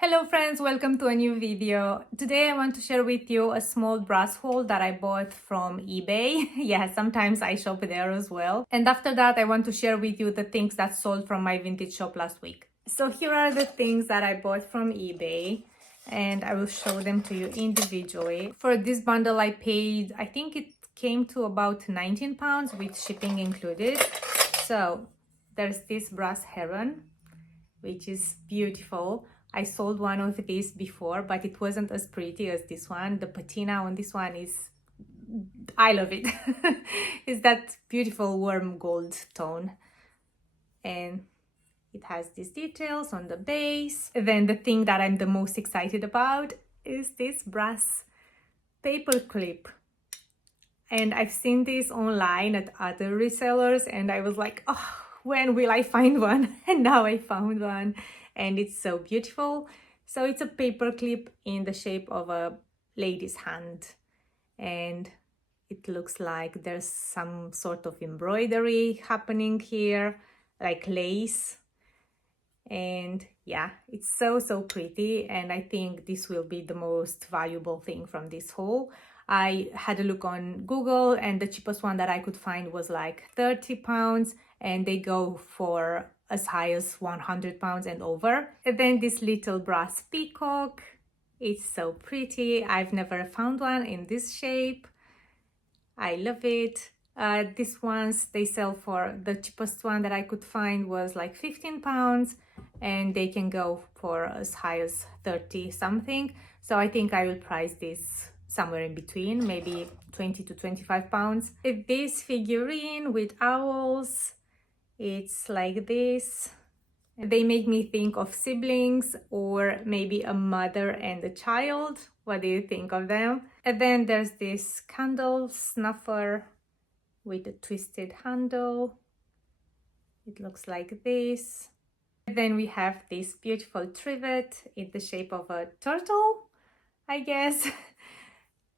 Hello friends, welcome to a new video. Today I want to share with you a small brass haul that I bought from eBay. Yeah, sometimes I shop there as well. And after that I want to share with you the things that sold from my vintage shop last week. So here are the things that I bought from eBay and I will show them to you individually. For this bundle I paid, I think it came to about £19 with shipping included. So there's this brass heron, which is beautiful. I sold one of these before, but it wasn't as pretty as this one. The patina on this one is, I love it. It's that beautiful warm gold tone. And it has these details on the base. Then the thing that I'm the most excited about is this brass paper clip. And I've seen this online at other resellers and I was like, oh, when will I find one? And now I found one and it's so beautiful. So it's a paper clip in the shape of a lady's hand and it looks like there's some sort of embroidery happening here, like lace. And yeah, it's so pretty, and I think this will be the most valuable thing from this haul. I had a look on Google and the cheapest one that I could find was like £30 and they go for as high as £100 and over. And then this little brass peacock, it's so pretty. I've never found one in this shape. I love it. These ones, they sell for, the cheapest one that I could find was like £15 and they can go for as high as 30 something. So I think I will price this somewhere in between, maybe 20 to 25 pounds. This figurine with owls, it's like this. They make me think of siblings or maybe a mother and a child. What do you think of them? And then there's this candle snuffer with a twisted handle. It looks like this. And then we have this beautiful trivet in the shape of a turtle, I guess.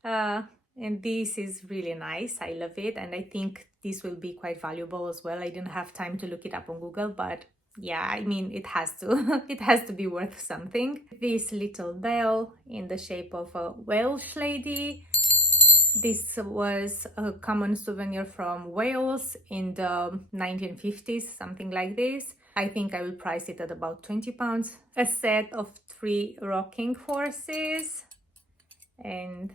And this is really nice. I love it. And I think this will be quite valuable as well. I didn't have time to look it up on Google, but yeah, I mean, it has to. It has to be worth something. This little bell in the shape of a Welsh lady. This was a common souvenir from Wales in the 1950s, something like this. I think I will price it at about £20. A set of 3 rocking horses, and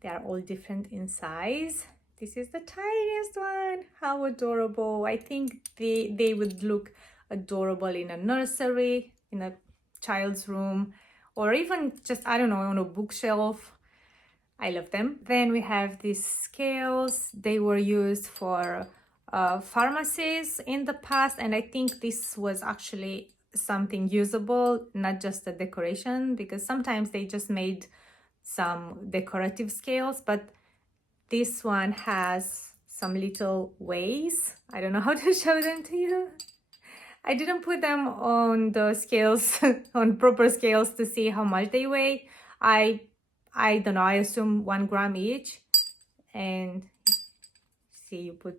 they are all different in size. This is the tiniest one. How adorable. I think they would look adorable in a nursery, in a child's room, or even just, I don't know, on a bookshelf. I love them. Then we have these scales. They were used for pharmacies in the past, and I think this was actually something usable, not just a decoration, because sometimes they just made some decorative scales, but this one has some little weighs. I don't know how to show them to you. I didn't put them on the scales, on proper scales to see how much they weigh. I don't know, I assume 1 gram each. And see, you put...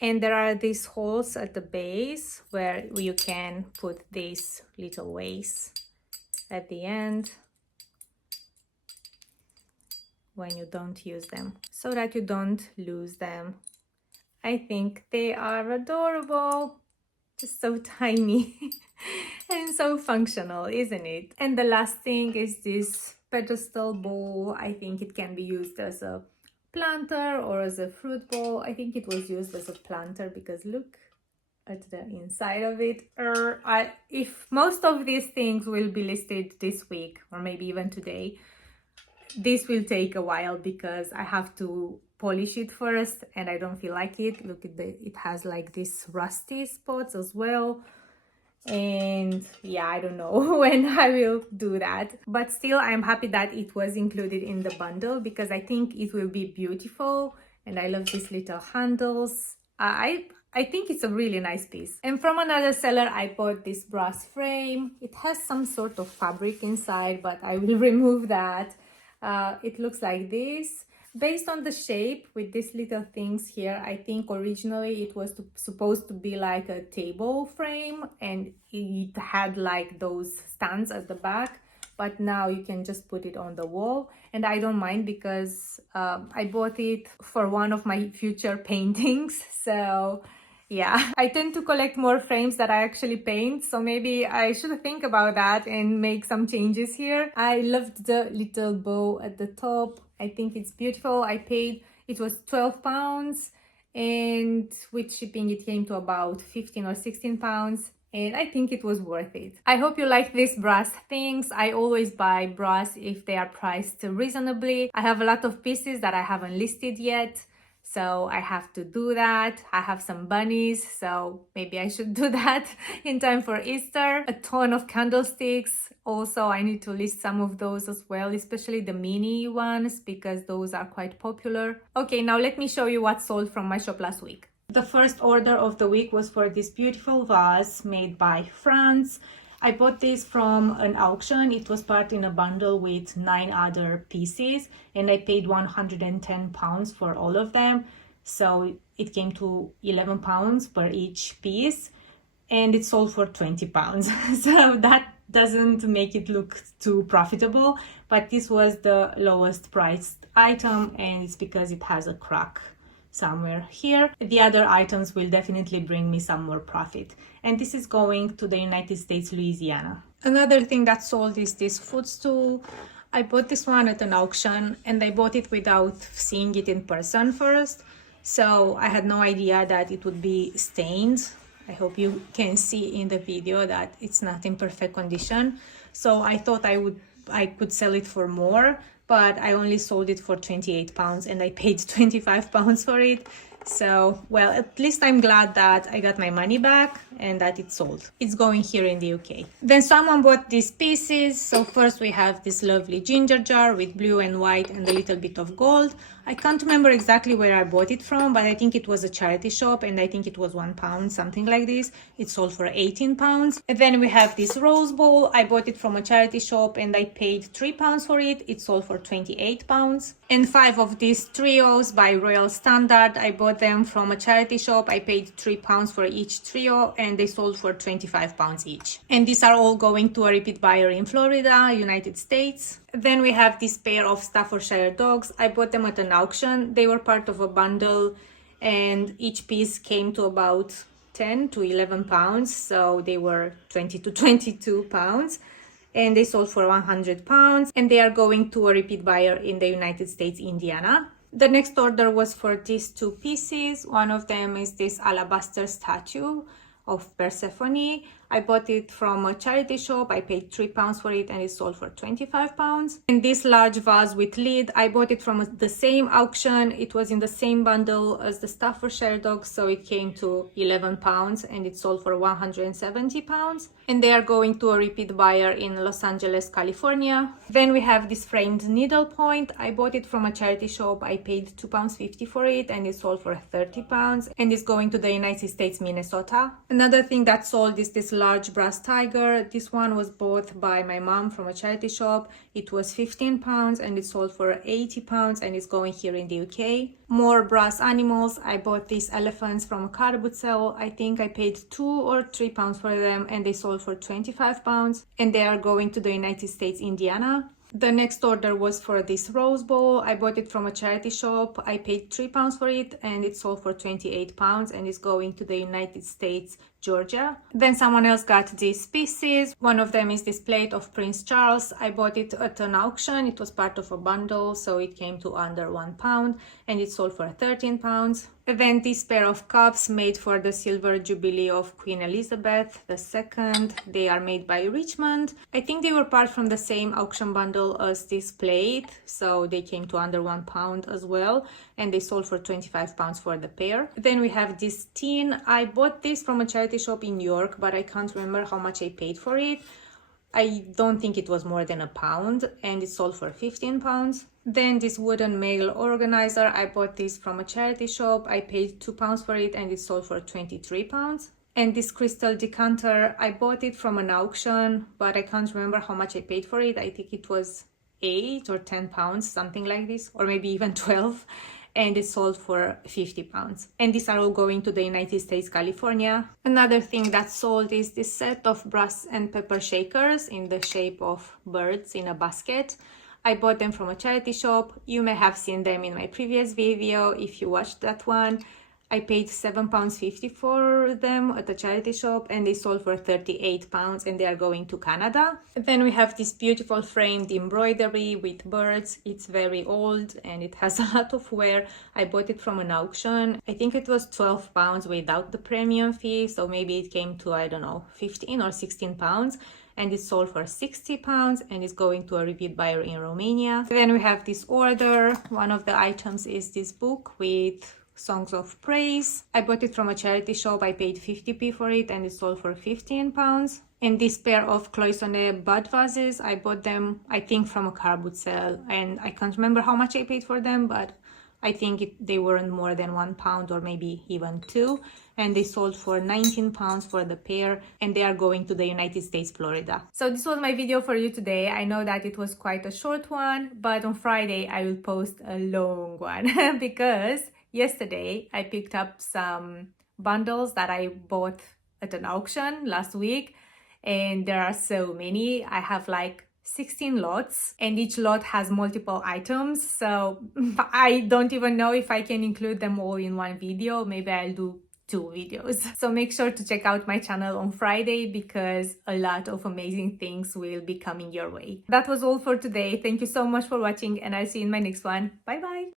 And there are these holes at the base where you can put these little weighs at the end when you don't use them, so that you don't lose them. I think they are adorable, just so tiny and so functional, isn't it? And the last thing is this pedestal bowl. I think it can be used as a planter or as a fruit bowl. I think it was used as a planter because look at the inside of it. If most of these things will be listed this week or maybe even today, this will take a while because I have to polish it first and I don't feel like it. Look at it has like these rusty spots as well. And yeah, I don't know when I will do that, but still I'm happy that it was included in the bundle because I think it will be beautiful. And I love these little handles. I think it's a really nice piece. And from another seller I bought this brass frame. It has some sort of fabric inside, but I will remove that. It looks like this. Based on the shape with these little things here, I think originally it was supposed to be like a table frame, and it had like those stands at the back, but now you can just put it on the wall. And I don't mind because I bought it for one of my future paintings. So yeah, I tend to collect more frames that I actually paint, so maybe I should think about that and make some changes here. I loved the little bow at the top. I think it's beautiful. I paid, it was £12, and with shipping it came to about 15 or 16 pounds. And I think it was worth it. I hope you like these brass things. I always buy brass if they are priced reasonably. I have a lot of pieces that I haven't listed yet, so I have to do that. I have some bunnies, so maybe I should do that in time for Easter. A ton of candlesticks. Also, I need to list some of those as well, especially the mini ones, because those are quite popular. Okay, now let me show you what sold from my shop last week. The first order of the week was for this beautiful vase made by France. I bought this from an auction. It was part in a bundle with 9 other pieces, and I paid £110 for all of them. So it came to £11 per each piece, and it sold for £20. So that doesn't make it look too profitable, but this was the lowest priced item, and it's because it has a crack somewhere here. The other items will definitely bring me some more profit, and this is going to the United States, Louisiana. Another thing that sold is this footstool. I bought this one at an auction, and I bought it without seeing it in person first, so I had no idea that it would be stained. I hope you can see in the video that it's not in perfect condition, so I thought I could sell it for more, but I only sold it for £28 and I paid £25 for it. So, well, at least I'm glad that I got my money back and that it sold. It's going here in the UK. Then someone bought these pieces. So first we have this lovely ginger jar with blue and white and a little bit of gold. I can't remember exactly where I bought it from, but I think it was a charity shop, and I think it was £1, something like this. It sold for £18. And then we have this rose bowl. I bought it from a charity shop and I paid £3 for it. It sold for £28. And 5 of these trios by Royal Standard. I bought them from a charity shop. I paid £3 for each trio, and they sold for £25 each. And these are all going to a repeat buyer in Florida, United States. Then we have this pair of Staffordshire dogs. I bought them at an auction. They were part of a bundle, and each piece came to about 10 to 11 pounds, so they were 20 to 22 pounds, and they sold for £100, and they are going to a repeat buyer in the United States, Indiana. The next order was for these 2 pieces. One of them is this alabaster statue of Persephone. I bought it from a charity shop. I paid £3 for it, and it sold for £25. And this large vase with lid, I bought it from the same auction. It was in the same bundle as the Staffordshire dog, so it came to £11 and it sold for £170. And they are going to a repeat buyer in Los Angeles, California. Then we have this framed needlepoint. I bought it from a charity shop. I paid £2.50 for it, and it sold for £30, and it's going to the United States, Minnesota. Another thing that sold is this large brass tiger. This one was bought by my mom from a charity shop. It was £15 and it sold for £80, and it's going here in the UK. More brass animals. I bought these elephants from a car boot sale. I think I paid £2 or £3 for them, and they sold for £25, and they are going to the United States, Indiana. The next order was for this rose bowl. I bought it from a charity shop. I paid £3 for it, and it sold for £28, and it's going to the United States, Georgia. Then someone else got these pieces. One of them is this plate of Prince Charles. I bought it at an auction. It was part of a bundle, so it came to under £1, and it sold for £13. Then this pair of cups made for the silver jubilee of Queen Elizabeth II. They are made by Richmond. I think they were part from the same auction bundle as this plate, so they came to under £1 as well, and they sold for £25 for the pair. Then we have this tin. I bought this from a charity shop in New York, but I can't remember how much I paid for it. I don't think it was more than £1, and it sold for £15. Then this wooden mail organizer, I bought this from a charity shop. I paid £2 for it, and it sold for £23. And this crystal decanter, I bought it from an auction, but I can't remember how much I paid for it. I think it was 8 or 10 pounds, something like this, or maybe even 12. And it sold for 50 pounds. And these are all going to the United States, California. Another thing that sold is this set of brass and pepper shakers in the shape of birds in a basket. I bought them from a charity shop. You may have seen them in my previous video if you watched that one. I paid £7.50 for them at the charity shop, and they sold for 38 pounds, and they are going to Canada. Then we have this beautiful framed embroidery with birds. It's very old and it has a lot of wear. I bought it from an auction. I think it was 12 pounds without the premium fee, so maybe it came to, I don't know, 15 or 16 pounds. And it sold for 60 pounds and is going to a repeat buyer in Romania. Then we have this order. One of the items is this book with songs of praise. I bought it from a charity shop. I paid 50p for it and it sold for 15 pounds. And this pair of cloisonne bud vases, I bought them, I think, from a car boot sale, and I can't remember how much I paid for them, but I think they weren't more than £1 or maybe even 2, and they sold for 19 pounds for the pair, and they are going to the United States, Florida. So this was my video for you today. I know that it was quite a short one, but on Friday I will post a long one because yesterday I picked up some bundles that I bought at an auction last week, and there are so many. I have like 16 lots and each lot has multiple items, so I don't even know if I can include them all in one video. Maybe I'll do 2 videos. So make sure to check out my channel on Friday because a lot of amazing things will be coming your way. That was all for today. Thank you so much for watching and I'll see you in my next one. Bye bye.